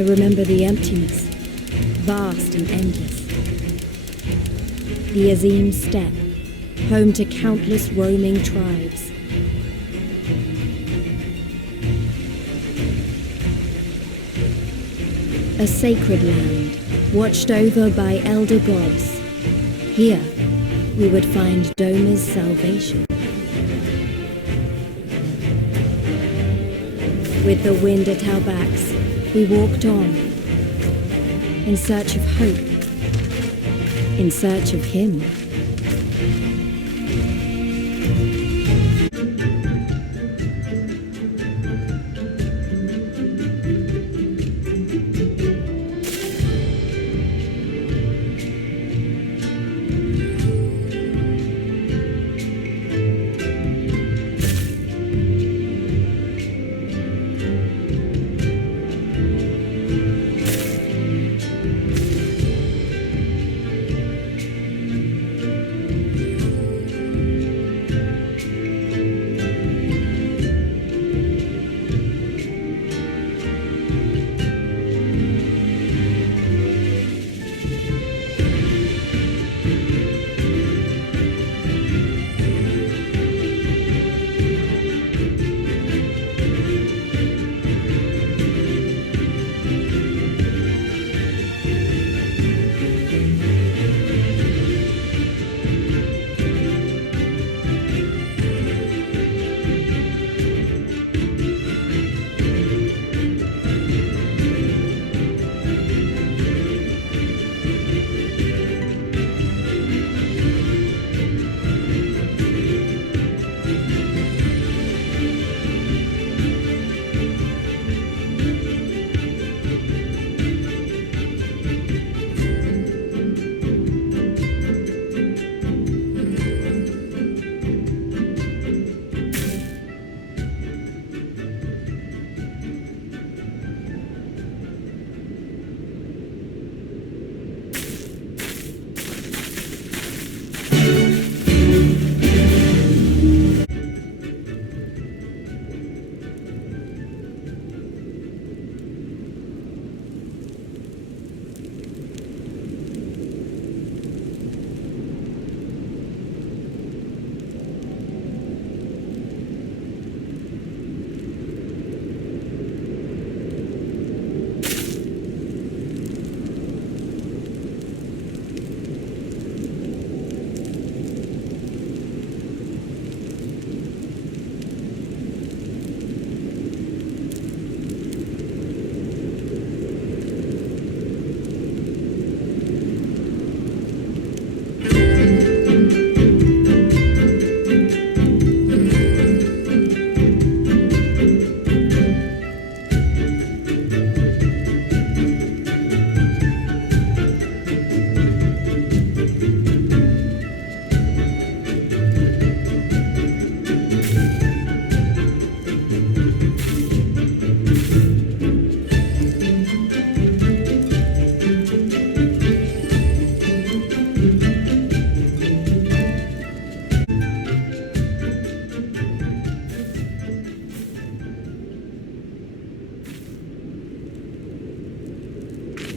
I remember the emptiness, vast and endless. The Azim Steppe, home to countless roaming tribes. A sacred land, watched over by elder gods. Here, we would find Doma's salvation. With the wind at our backs, we walked on, in search of hope, in search of him.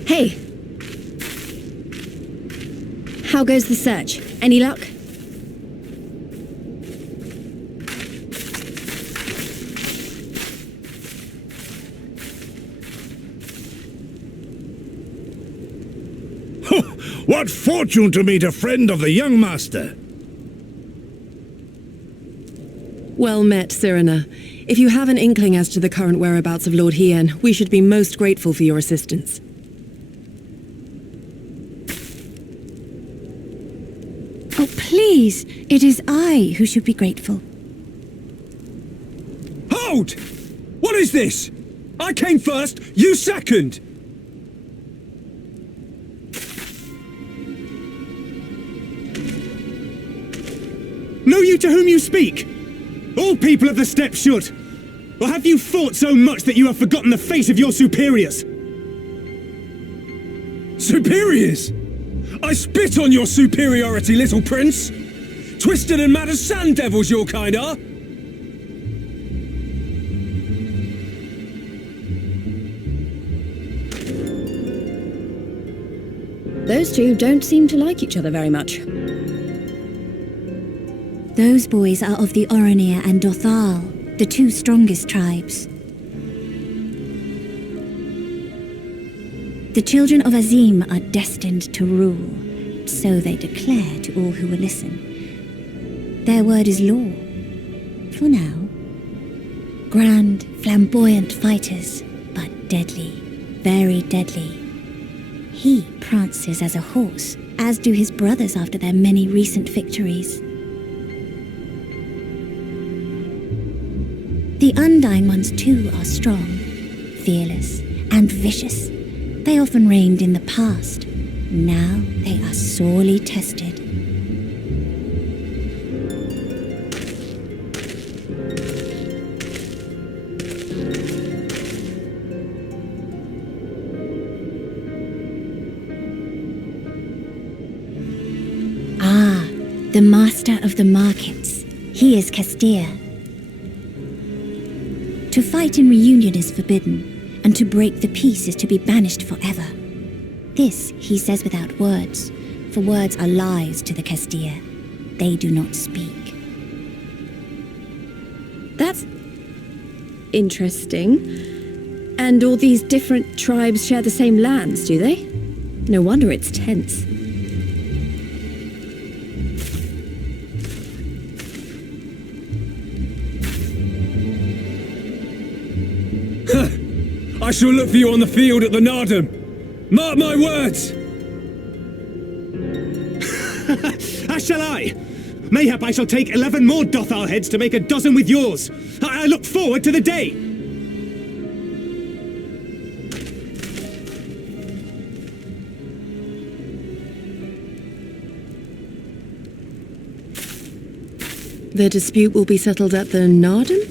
Hey! How goes the search? Any luck? What fortune to meet a friend of the young master! Well met, Cyrena. If you have an inkling as to the current whereabouts of Lord Hien, we should be most grateful for your assistance. Oh, please! It is I who should be grateful. Hold! What is this? I came first, you second! Know you to whom you speak? All people of the steppe should. Or have you fought so much that you have forgotten the face of your superiors? Superiors? I spit on your superiority, little prince! Twisted and mad as sand devils your kind are! Those two don't seem to like each other very much. Those boys are of the Oranir and Dothal, the two strongest tribes. The children of Azim are destined to rule, so they declare to all who will listen. Their word is law. For now. Grand, flamboyant fighters, but deadly, very deadly. He prances as a horse, as do his brothers after their many recent victories. The Undying ones too are strong, fearless, and vicious. They often reigned in the past. Now they are sorely tested. The master of the markets. He is Castilla. To fight in reunion is forbidden, and to break the peace is to be banished forever. This he says without words, for words are lies to the Castilla. They do not speak. That's interesting. And all these different tribes share the same lands, do they? No wonder it's tense. I shall look for you on the field at the Nardum. Mark my words! As shall I. Mayhap I shall take 11 more Dothal heads to make a dozen with yours. I look forward to the day. The dispute will be settled at the Nardum?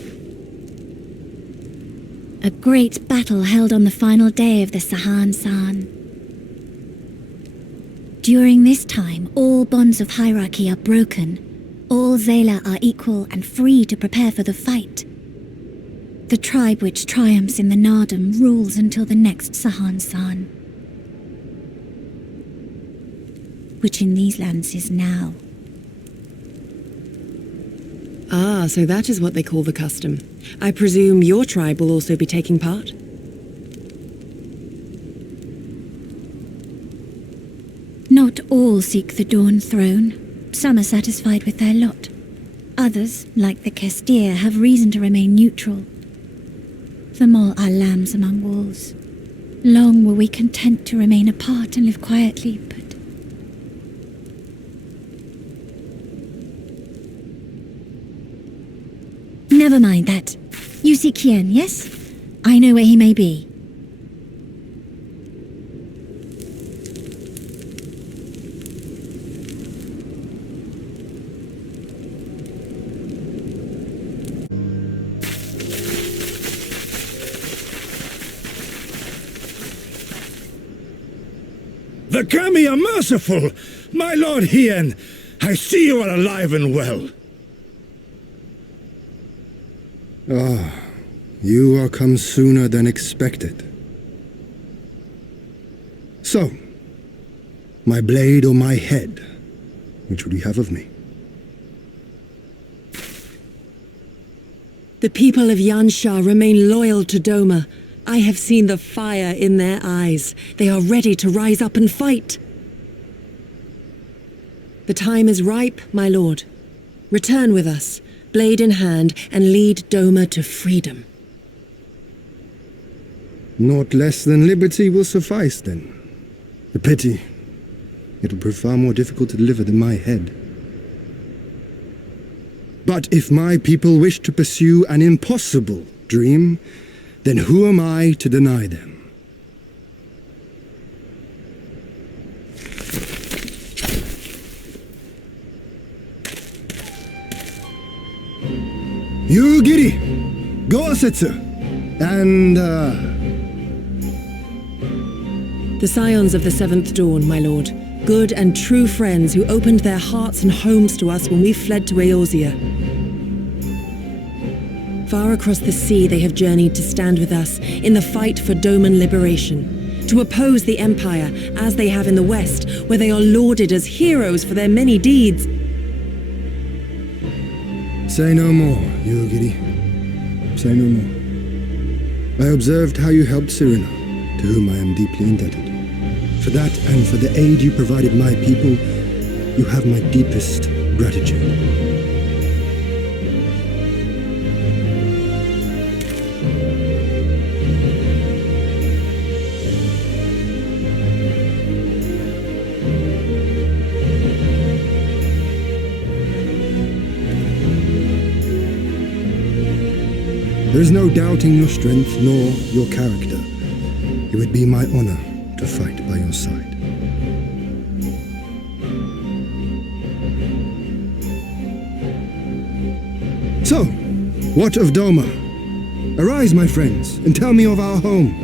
A great battle held on the final day of the Sahan-San. During this time, all bonds of hierarchy are broken. All Xaela are equal and free to prepare for the fight. The tribe which triumphs in the Nardum rules until the next Sahan-San, which in these lands is now. Ah, so that is what they call the custom. I presume your tribe will also be taking part? Not all seek the Dawn Throne. Some are satisfied with their lot. Others, like the Castilla, have reason to remain neutral. Them all are lambs among wolves. Long were we content to remain apart and live quietly, but... Never mind that. You seek Hien, yes? I know where he may be. The Kami are merciful! My lord Hien, I see you are alive and well. Ah, you are come sooner than expected. So, my blade or my head, which would you have of me? The people of Yansha remain loyal to Doma. I have seen the fire in their eyes. They are ready to rise up and fight. The time is ripe, my lord. Return with us, blade in hand, and lead Doma to freedom. Naught less than liberty will suffice, then. A pity. It will prove far more difficult to deliver than my head. But if my people wish to pursue an impossible dream, then who am I to deny them? You, Giri, go Asetsu, and The scions of the Seventh Dawn, my lord. Good and true friends who opened their hearts and homes to us when we fled to Eorzea. Far across the sea they have journeyed to stand with us in the fight for Doman liberation, to oppose the Empire, as they have in the West, where they are lauded as heroes for their many deeds. Say no more, Yogiri. Say no more. I observed how you helped Serena, to whom I am deeply indebted. For that and for the aid you provided my people, you have my deepest gratitude. There is no doubting your strength nor your character. It would be my honor to fight by your side. So, what of Doma? Arise, my friends, and tell me of our home.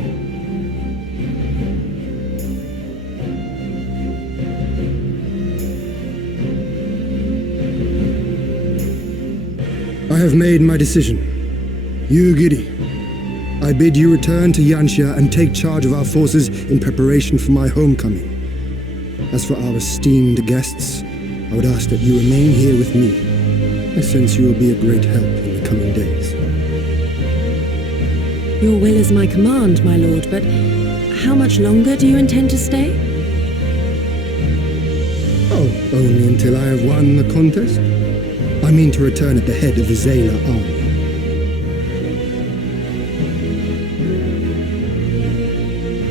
I have made my decision. Yugiri, I bid you return to Yanxia and take charge of our forces in preparation for my homecoming. As for our esteemed guests, I would ask that you remain here with me. I sense you will be a great help in the coming days. Your will is my command, my lord, but how much longer do you intend to stay? Oh, only until I have won the contest. I mean to return at the head of the Xaela army.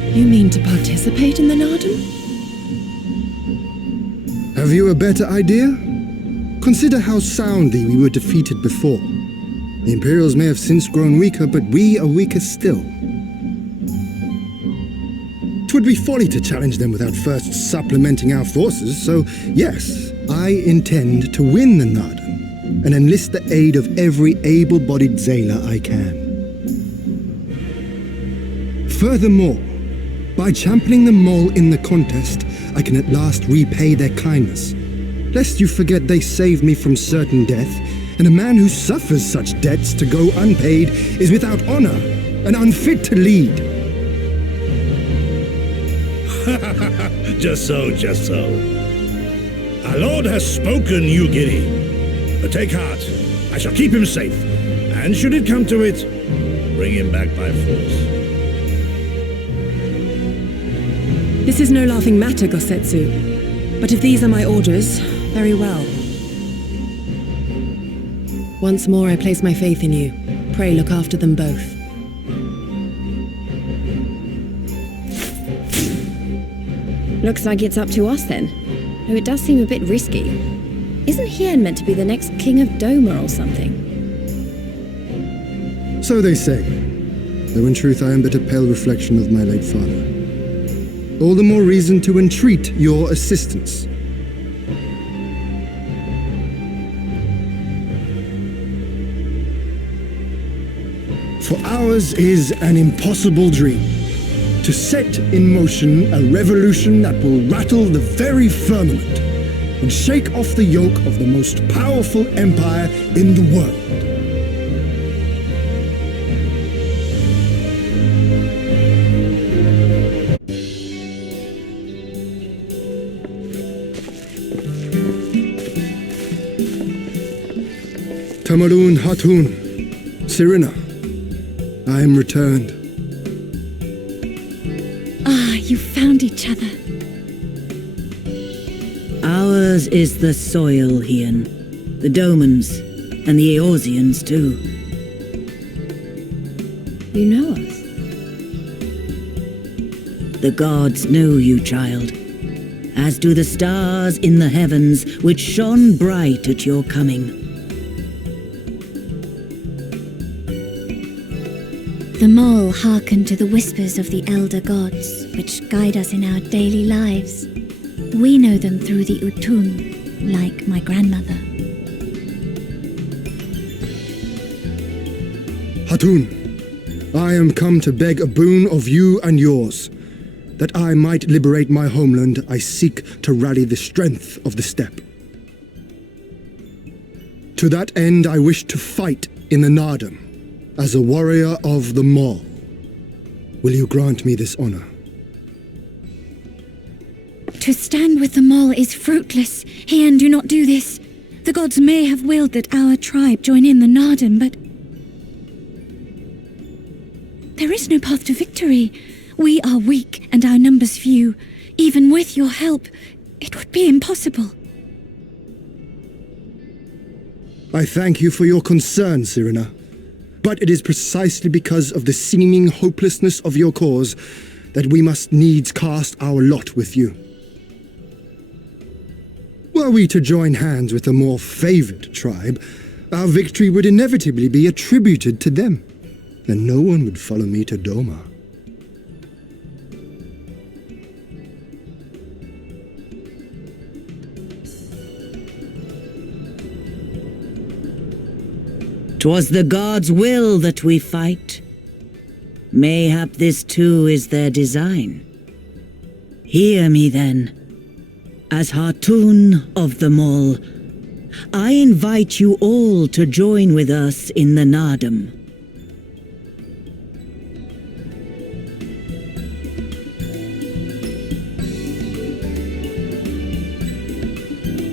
You mean to participate in the Nardum? Have you a better idea? Consider how soundly we were defeated before. The Imperials may have since grown weaker, but we are weaker still. 'Twould be folly to challenge them without first supplementing our forces, so yes, I intend to win the Nardum and enlist the aid of every able-bodied Xaela I can. Furthermore, by championing the Mole in the contest, I can at last repay their kindness. Lest you forget they saved me from certain death, and a man who suffers such debts to go unpaid is without honor and unfit to lead. Just so, just so. Our lord has spoken, Yugiri. But take heart, I shall keep him safe, and should it come to it, bring him back by force. This is no laughing matter, Gosetsu. But if these are my orders, very well. Once more I place my faith in you. Pray look after them both. Looks like it's up to us then. Though it does seem a bit risky. Isn't Hien meant to be the next king of Doma or something? So they say, though in truth I am but a pale reflection of my late father. All the more reason to entreat your assistance. For ours is an impossible dream, to set in motion a revolution that will rattle the very firmament and shake off the yoke of the most powerful empire in the world. Tamarun Hatun, Serena, I am returned. Ah, you found each other. Ours is the soil, Hien. The Domans, and the Eorzeans too. You know us? The gods know you, child. As do the stars in the heavens, which shone bright at your coming. The mole hearkened to the whispers of the elder gods, which guide us in our daily lives. We know them through the Utun, like my grandmother. Hatun, I am come to beg a boon of you and yours. That I might liberate my homeland, I seek to rally the strength of the steppe. To that end, I wish to fight in the Nardum, as a warrior of the Mall. Will you grant me this honor? To stand with the mole is fruitless. Hien, do not do this. The gods may have willed that our tribe join in the Nardam, but there is no path to victory. We are weak and our numbers few. Even with your help, it would be impossible. I thank you for your concern, Cyrena. But it is precisely because of the seeming hopelessness of your cause that we must needs cast our lot with you. Were we to join hands with a more favored tribe, our victory would inevitably be attributed to them, and no one would follow me to Doma. "'Twas the gods' will that we fight. Mayhap this too is their design. Hear me then. As Hartun of the Mall, I invite you all to join with us in the Nardam.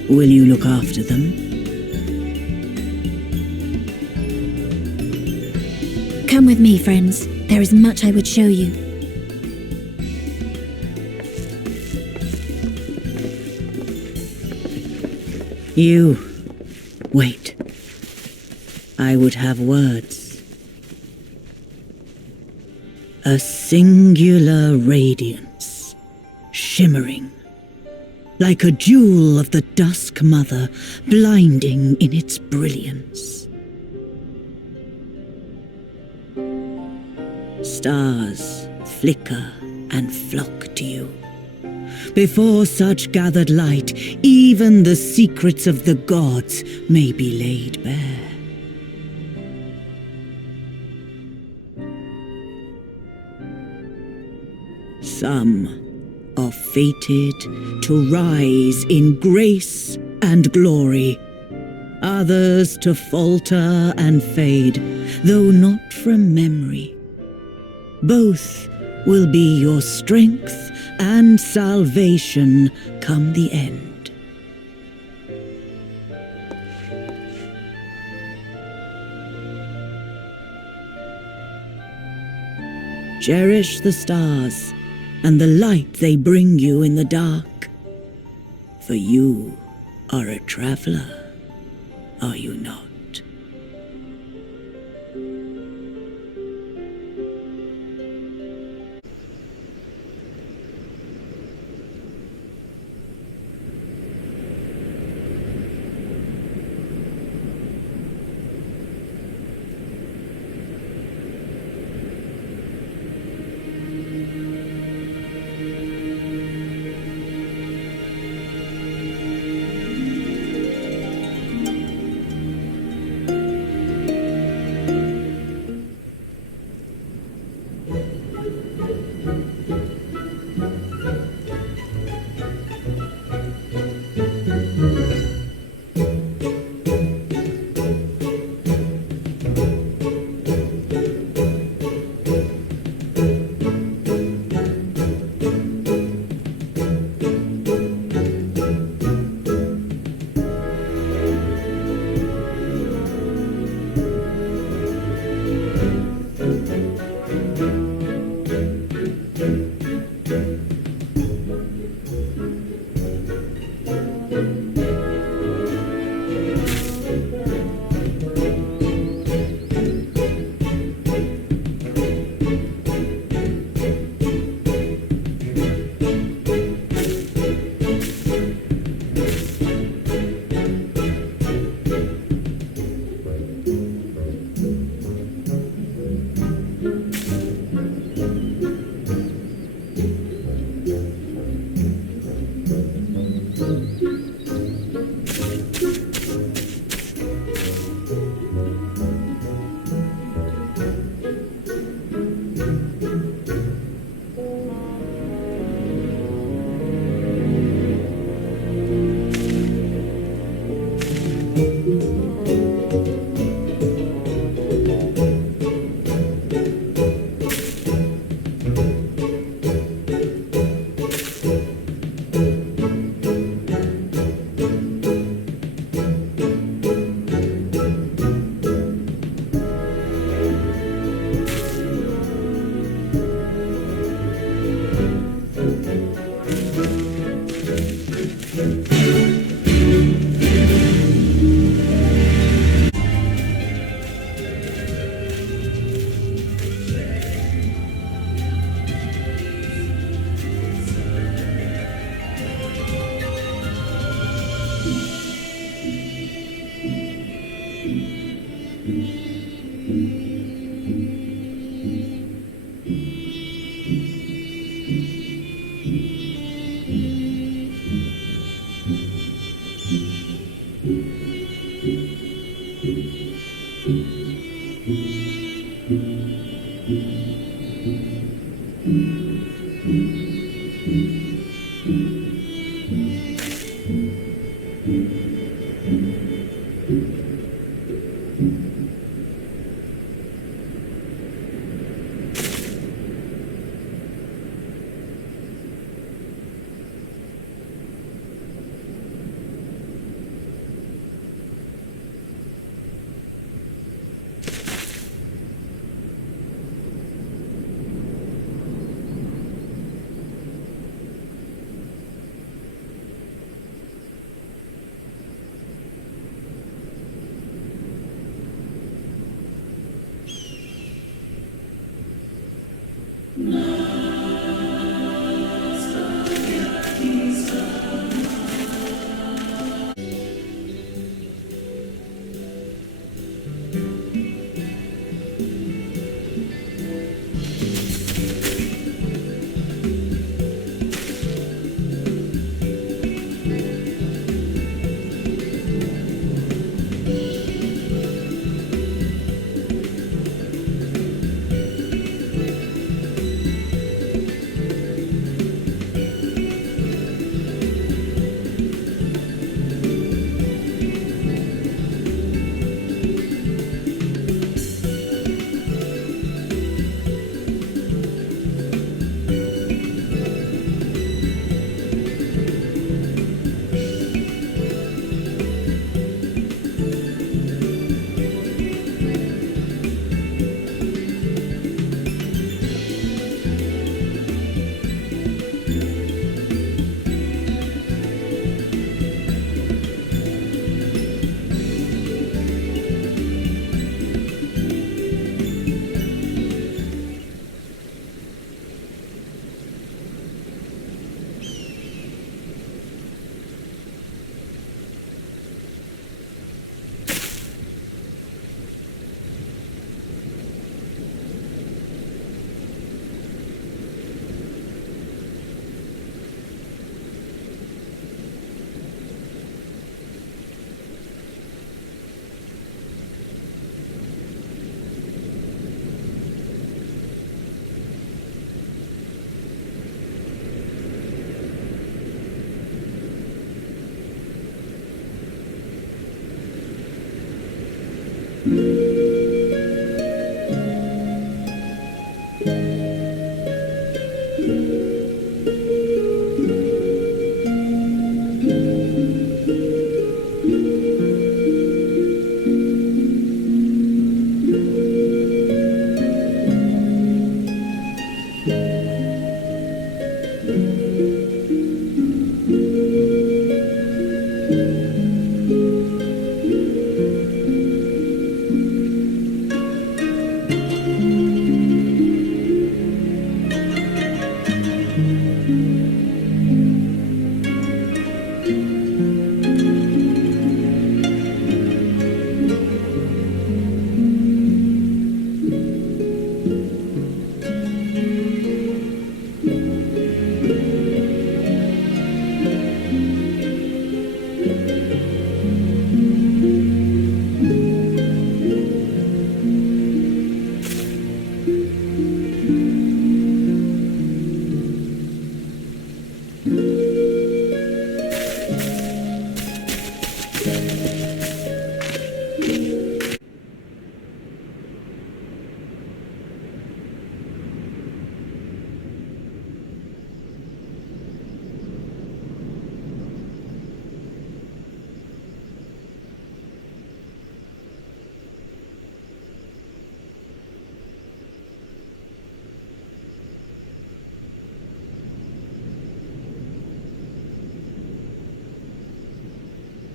Will you look after them? Come with me, friends. There is much I would show you. You... wait. I would have words. A singular radiance, shimmering, like a jewel of the Dusk Mother, blinding in its brilliance. Stars flicker and flock to you. Before such gathered light, even the secrets of the gods may be laid bare. Some are fated to rise in grace and glory, others to falter and fade, though not from memory. Both will be your strength and salvation come the end. Cherish the stars and the light they bring you in the dark, for you are a traveler, are you not?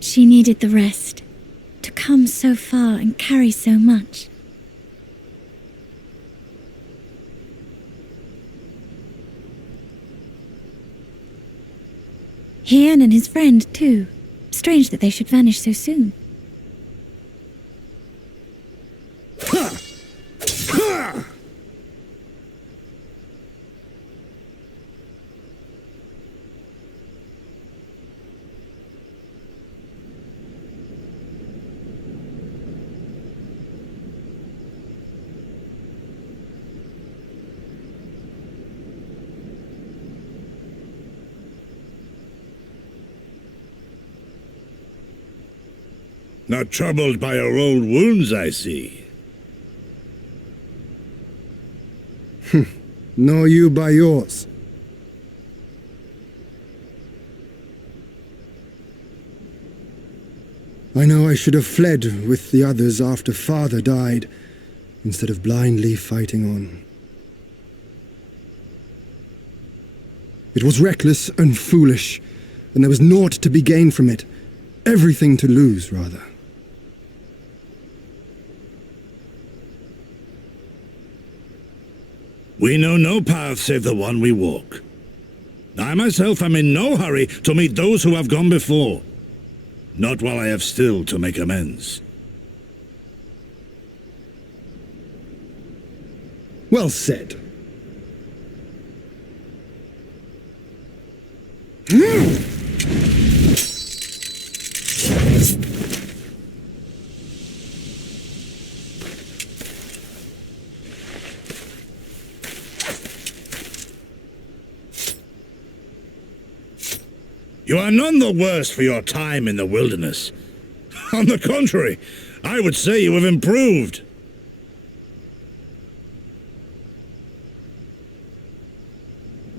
She needed the rest, to come so far and carry so much. Hien and his friend, too. Strange that they should vanish so soon. Not troubled by your old wounds, I see. Nor you by yours. I know I should have fled with the others after Father died, instead of blindly fighting on. It was reckless and foolish, and there was naught to be gained from it. Everything to lose, rather. We know no path save the one we walk. I myself am in no hurry to meet those who have gone before. Not while I have still to make amends. Well said. You are none the worse for your time in the wilderness. On the contrary, I would say you have improved.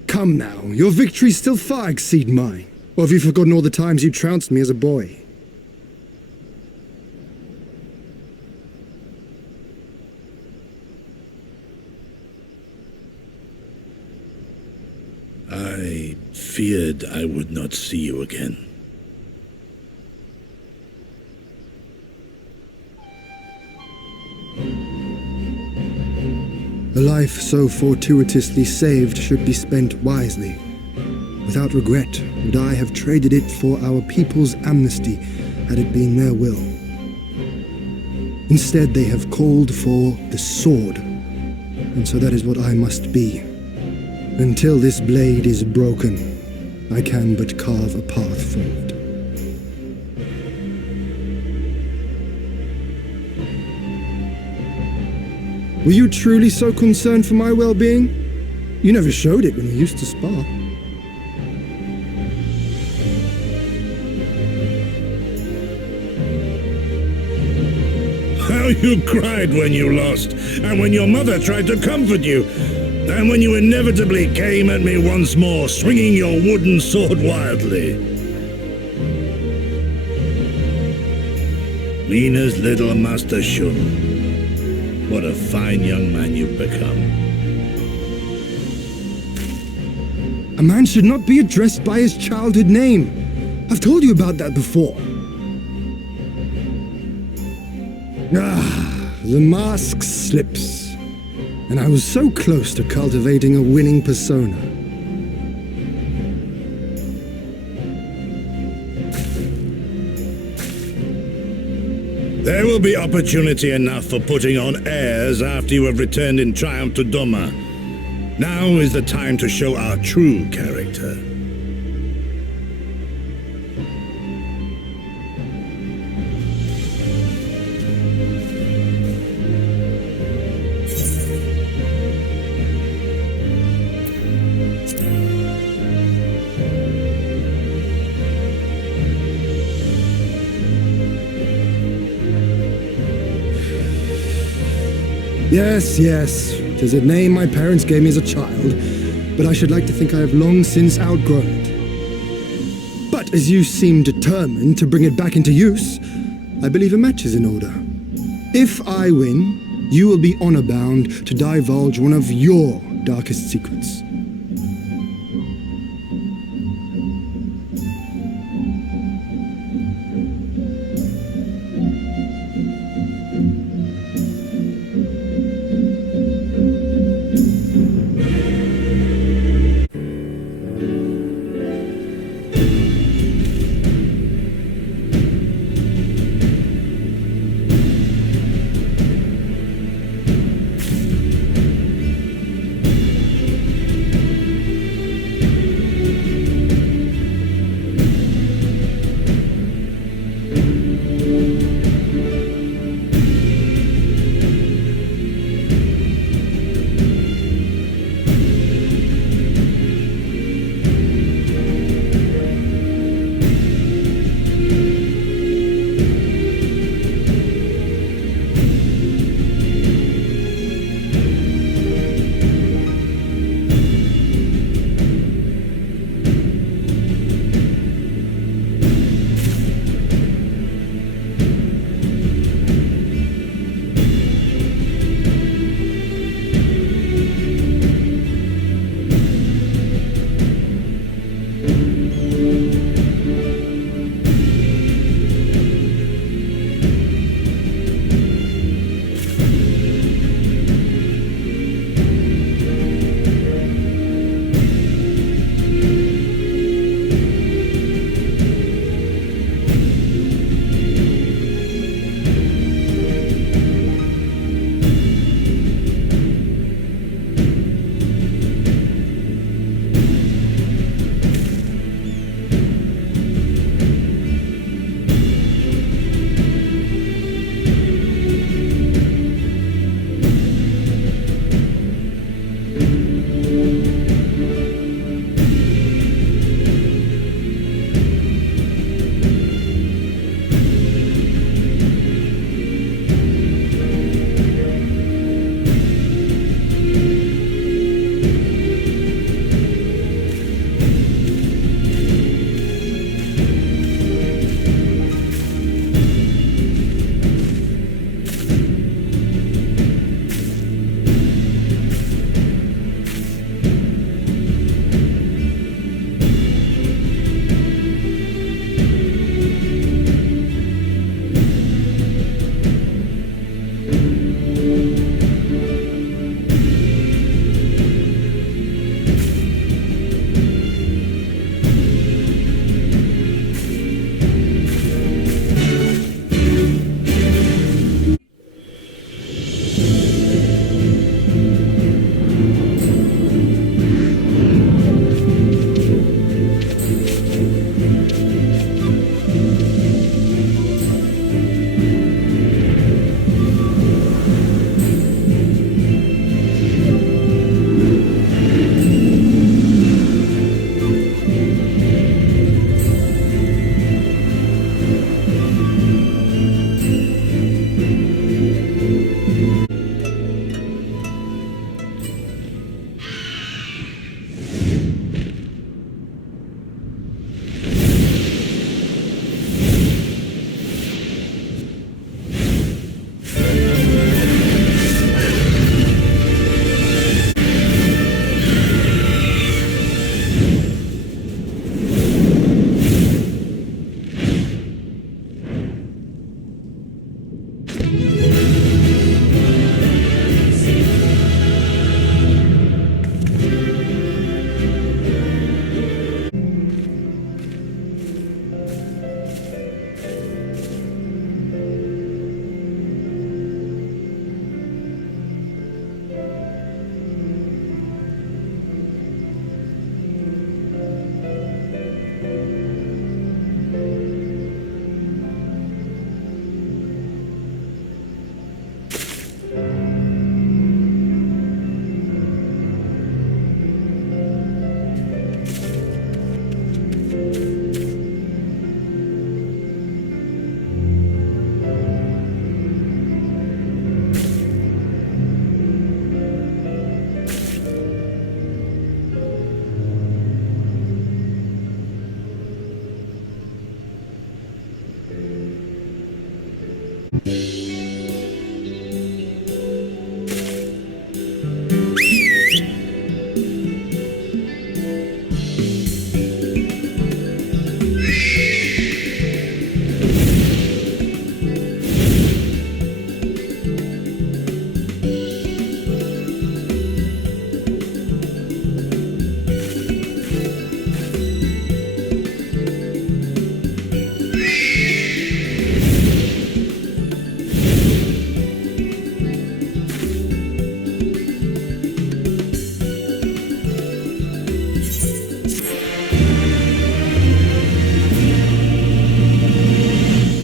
Come now, your victories still far exceed mine. Or have you forgotten all the times you trounced me as a boy? I feared I would not see you again. A life so fortuitously saved should be spent wisely. Without regret would I have traded it for our people's amnesty had it been their will. Instead, they have called for the sword, and so that is what I must be. Until this blade is broken, I can but carve a path forward. Were you truly so concerned for my well-being? You never showed it when we used to spar. How you cried when you lost, and when your mother tried to comfort you, and when you inevitably came at me once more, swinging your wooden sword wildly. Mina's little Master Shun. What a fine young man you've become. A man should not be addressed by his childhood name. I've told you about that before. The mask slips. And I was so close to cultivating a winning persona. There will be opportunity enough for putting on airs after you have returned in triumph to Doma. Now is the time to show our true character. Yes, 'tis a name my parents gave me as a child, but I should like to think I have long since outgrown it. But as you seem determined to bring it back into use, I believe a match is in order. If I win, you will be honor-bound to divulge one of your darkest secrets.